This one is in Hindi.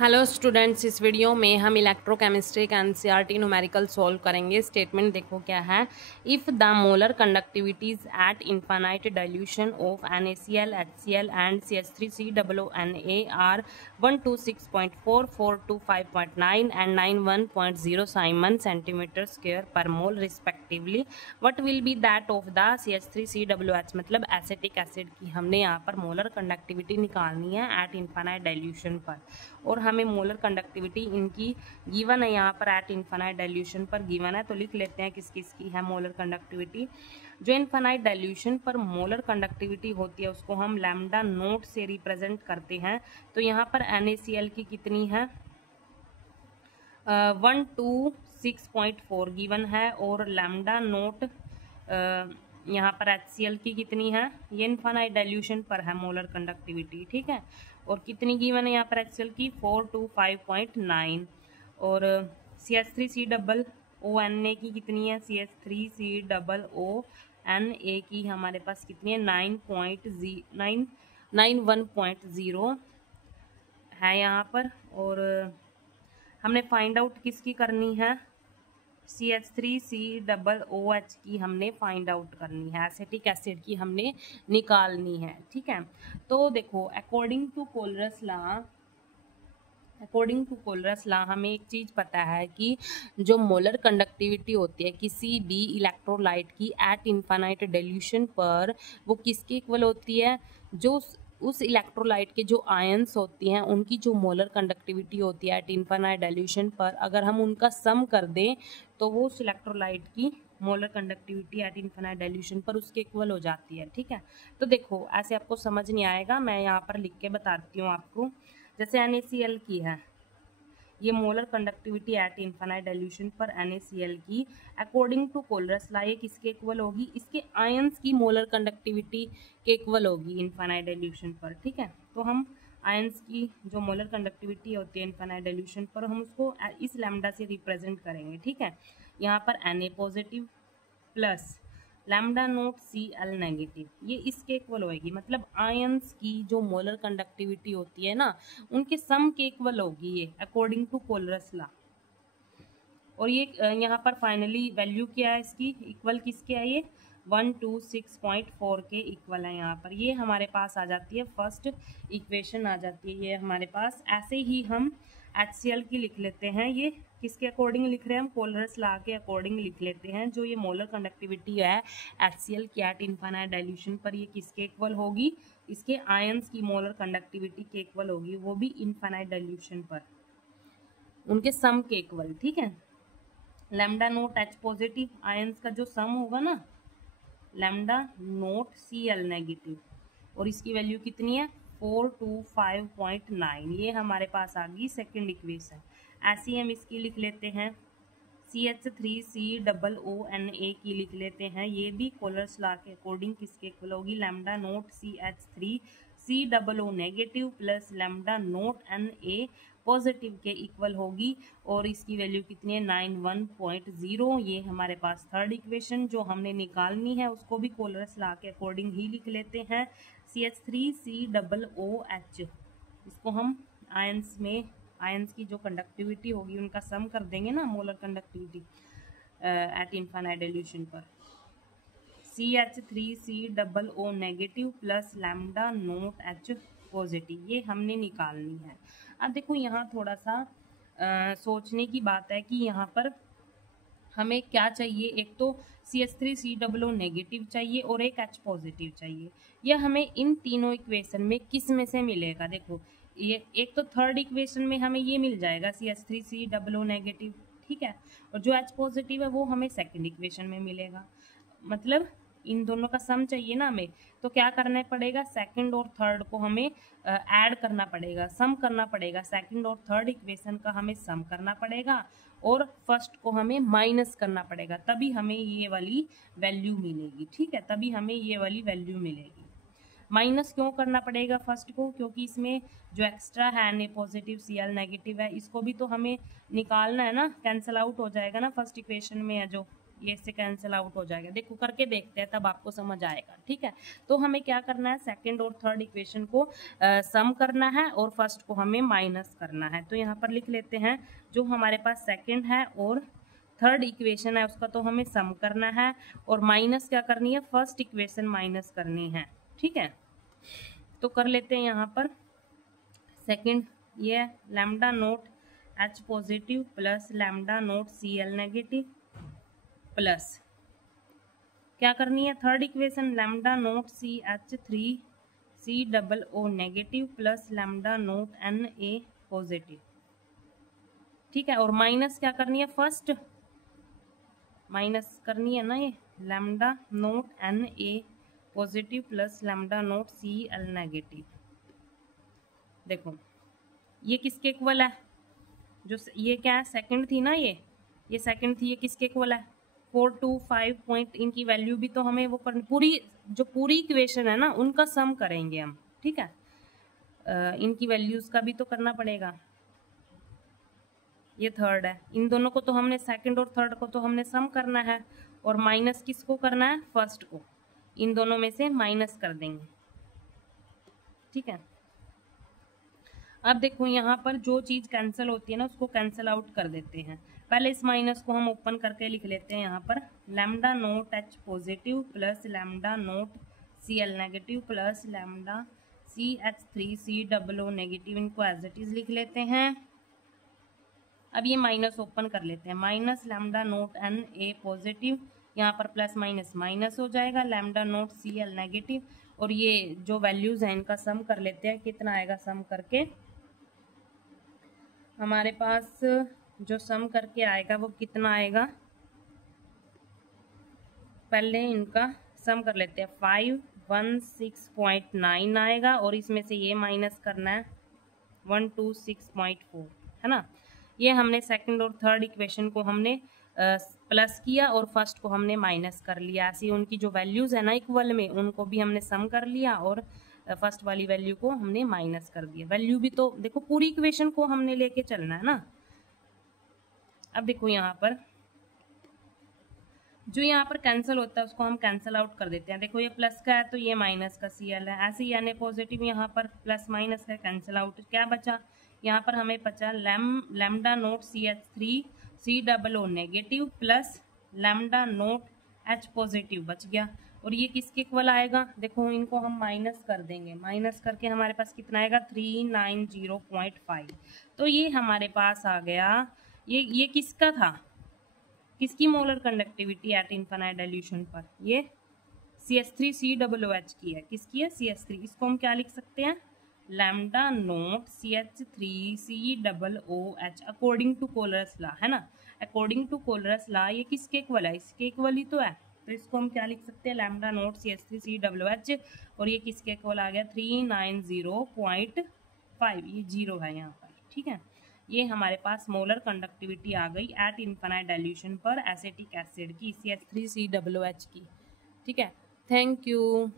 हेलो स्टूडेंट्स, इस वीडियो में हम इलेक्ट्रोकेमिस्ट्री का एनसीईआरटी न्यूमेरिकल सॉल्व करेंगे। स्टेटमेंट देखो क्या है। If the molar conductivities at infinite dilution of NaCl, HCl and CH3COONA are 126.4, 425.9 and 91.0 siemens centimetre square per mole respectively, what will be that of the CH3COOH। मतलब एसिटिक एसिड की हमने यहाँ पर मोलर कंडक्टिविटी निकालनी है एट इनफाइनाइट डाइल्यूशन पर, और हमें मोलर कंडक्टिविटी इनकी गिवन है यहाँ पर एट इनफाइनाइट डाइल्यूशन पर गिवन है। तो लिख लेते हैं किस किस की है मोलर कंडक्टिविटी। जो इनफाइनाइट डाइल्यूशन पर मोलर कंडक्टिविटी होती है उसको हम लैम्डा नोट से रिप्रेजेंट करते हैं। तो यहाँ पर NaCl की कितनी है 126.4 गिवन है, और लैम्डा नोट यहाँ पर HCl की कितनी है, ये इनफाइनाइट डाइल्यूशन पर है मोलर कंडक्टिविटी, ठीक है। और कितनी गिवन है यहाँ पर HCl की 425.9, और CH3COONA की कितनी है, CH3COONA की हमारे पास कितनी है 91.0 है यहाँ पर। और हमने फाइंड आउट किसकी करनी है, CH3COOH की हमने फाइंड आउट करनी है, एसिटिक एसिड की हमने निकालनी है, ठीक है। तो देखो अकॉर्डिंग टू कोलरस लॉ हमें एक चीज़ पता है कि जो मोलर कंडक्टिविटी होती है किसी भी इलेक्ट्रोलाइट की एट इनफाइनाइट डाइल्यूशन पर, वो किसके इक्वल होती है, जो उस इलेक्ट्रोलाइट के जो आयंस होती हैं उनकी जो मोलर कंडक्टिविटी होती है एट इनफाइनाइट डाइल्यूशन पर, अगर हम उनका सम कर दें तो वो उस इलेक्ट्रोलाइट की molar conductivity eight infinite dilution पर उसके इक्वल हो जाती है, ठीक है। तो देखो ऐसे आपको समझ नहीं आएगा, मैं यहाँ पर लिख के बताती हूँ आपको। जैसे NaCl की है, ये molar conductivity eight infinite dilution पर NaCl की अकॉर्डिंग टू कोलरस लॉ ये किसके इक्वल होगी, इसके आयंस की मोलर कंडक्टिविटी के इक्वल होगी इनफाइनाइट डाइल्यूशन पर, ठीक है। तो हम आयंस की जो मोलर कंडक्टिविटी होती है इनफाइनाइट डाइल्यूशन पर, हम उसको इस लैम्डा से रिप्रेजेंट करेंगे, ठीक है। यहाँ पर Na positive plus lambda note Cl negative, ये इसके इक्वल होगी। मतलब आयंस की जो मोलर कंडक्टिविटी होती है ना उनके सम के इक्वल होगी ये अकॉर्डिंग टू कोलरस लॉ। और ये यहाँ पर फाइनली वैल्यू क्या है इसकी, इक्वल किसके है, ये 126.4 के इक्वल है यहाँ पर। ये हमारे पास आ जाती है फर्स्ट इक्वेशन आ जाती है ये हमारे पास। ऐसे ही हम HCl की लिख लेते हैं, ये किसके अकॉर्डिंग लिख रहे हैं हम, कोलरस लॉ के अकॉर्डिंग लिख लेते हैं। जो ये मोलर कंडक्टिविटी है HCl की एट इनफाइनाइट डाइल्यूशन पर, ये किसके इक्वल होगी, इसके आयंस की मोलर कंडक्टिविटी के इक्वल होगी, वो भी इनफाइनाइट डाइल्यूशन पर उनके सम के इक्वल, ठीक है। Lambda note H positive ions का जो सम होगा ना, लैम्डा नोट Cl नेगेटिव, और इसकी वैल्यू कितनी है 425.9, ये हमारे पास आ गई सेकेंड इक्वेशन। ऐसे ही हम इसकी लिख लेते हैं CH3COONA की लिख लेते हैं, ये भी कोलरस लॉ के अकॉर्डिंग किसके इक्वल होगी, lambda note CH3COO negative plus lambda note Na positive के इक्वल होगी, और इसकी वैल्यू कितनी है 91.0। ये हमारे पास थर्ड इक्वेशन जो हमने निकालनी है उसको भी कोलरस लॉ के अकॉर्डिंग ही लिख लेते हैं। CH3COOH, इसको हम आयंस में, आयंस की जो कंडक्टिविटी होगी उनका सम कर देंगे ना molar conductivity eight infinite dilution पर। CH3COO negative plus lambda note H positive, ये हमने निकालनी है। अब देखो यहाँ थोड़ा सा सोचने की बात है कि यहाँ पर हमें क्या चाहिए, एक तो CH3COO नेगेटिव चाहिए और एक H पॉजिटिव चाहिए। यह हमें इन तीनों इक्वेशन में किस में से मिलेगा, देखो ये एक तो थर्ड इक्वेशन में हमें ये मिल जाएगा CH3COO नेगेटिव, ठीक है, और जो H पॉजिटिव है वो हमें सेकंड इक्वेशन में मिलेगा। मतलब इन दोनों का सम चाहिए ना हमें, तो क्या करना पड़ेगा, सेकंड और थर्ड को हमें ऐड करना पड़ेगा, सम करना पड़ेगा। सेकंड और थर्ड इक्वेशन का हमें सम करना पड़ेगा और फर्स्ट को हमें माइनस करना पड़ेगा, तभी हमें ये वाली वैल्यू मिलेगी, ठीक है, तभी हमें ये वाली वैल्यू मिलेगी। माइनस क्यों करना पड़ेगा फर्स्ट को, क्योंकि इसमें जो एक्स्ट्रा है Na पॉजिटिव Cl नेगेटिव है, इसको भी तो हमें निकालना है ना, कैंसिल आउट हो जाएगा ना फर्स्ट इक्वेशन में है जो ये इससे कैंसिल आउट हो जाएगा। देखो करके देखते हैं तब आपको समझ आएगा, ठीक है। तो हमें क्या करना है, सेकंड और थर्ड इक्वेशन को सम करना है और फर्स्ट को हमें माइनस करना है। तो यहाँ पर लिख लेते हैं जो हमारे पास सेकंड है और थर्ड इक्वेशन है उसका तो हमें सम करना है और माइनस क्या करनी है, फर्स्ट इक्वेशन माइनस करनी है, ठीक है। तो कर लेते हैं यहाँ पर सेकंड, ये lambda naught H positive plus lambda naught C L negative plus क्या करनी है, third equation lambda naught C H three C double O negative plus lambda naught N A positive, ठीक है। और माइनस क्या करनी है, फर्स्ट माइनस करनी है ना, ये lambda naught N A positive plus lambda naught C L negative. देखो ये किसके इक्वल है, जो ये क्या है, सेकंड थी ना, ये सेकंड थी, ये किसके इक्वल है, 4 2 5 पॉइंट। इनकी वैल्यू भी तो हमें वो करनी, पूरी इक्वेशन है ना उनका सम करेंगे हम, ठीक है। इनकी वैल्यूज का भी तो करना पड़ेगा। ये थर्ड है, इन दोनों को तो हमने सेकंड और थर्ड को तो हमने सम करना है और माइनस किसको करना है, फर्स्ट को। इन दोनों में से माइनस कर देंगे, ठीक है। अब देखो यहाँ पर जो चीज़ कैंसिल होती है ना उसको कैंसिल आउट कर देते हैं। पहले इस माइनस को हम ओपन करके लिख लेते हैं यहाँ पर lambda naught H positive plus lambda naught C L negative plus lambda C H three C double O negative, इनको एज इट इज लिख लेते हैं। अब ये माइनस ओपन कर लेते हैं, minus lambda naught N A positive, यहाँ पर प्लस माइनस माइनस हो जाएगा, lambda naught C L negative, और ये जो वैल्यूज हैं इनका सम कर लेते हैं, कितना आएगा सम करके, हमारे पास जो सम करके आएगा वो कितना आएगा, पहले इनका सम कर लेते हैं, 516.9 आएगा और इसमें से ये माइनस करना है 126.4, है ना। ये हमने सेकंड और थर्ड इक्वेशन को हमने प्लस किया और फर्स्ट को हमने माइनस कर लिया। ऐसी उनकी जो वैल्यूज है ना इक्वल में उनको भी हमने सम कर लिया और फर्स्ट वाली वैल्यू को हमने माइनस कर दिया। वैल्यू भी तो देखो पूरी इक्वेशन को हमने लेके चलना है ना। अब देखो यहाँ पर जो यहाँ पर कैंसिल होता है उसको हम कैंसिल आउट कर देते हैं। देखो ये प्लस का है तो ये माइनस का सी एल है, ऐसे ही यानी पॉजिटिव यहाँ पर प्लस माइनस का कैंसिल आउट, क्या बचा यहाँ पर हमें बचा lambda naught C H three C double O negative plus lambda naught H positive बच गया। और ये किसके इक्वल आएगा, देखो इनको हम माइनस कर देंगे, माइनस करके हमारे पास कितना आएगा 390.5। तो ये हमारे पास आ गया, ये किसका था, किसकी molar conductivity eight infinite dilution पर, ये CH3COOH की है, किसकी है CH3। इसको हम क्या लिख सकते हैं, lambda nought CH3COOH according to Kohlrausch's law, है ना। अकॉर्डिंग टू कोलरस लॉ ये किसके इक्वल है, इसके इक्वल ही तो है। तो इसको हम क्या लिख सकते हैं, लैम्डा नोट CH3COOH और ये किसके इक्वल आ गया 390.5, ये जीरो है यहाँ पर, ठीक है। ये हमारे पास मोलर कंडक्टिविटी आ गई एट इनफाइनाइट डाइल्यूशन पर एसिटिक एसिड की CH3COOH की, ठीक है। Thank you.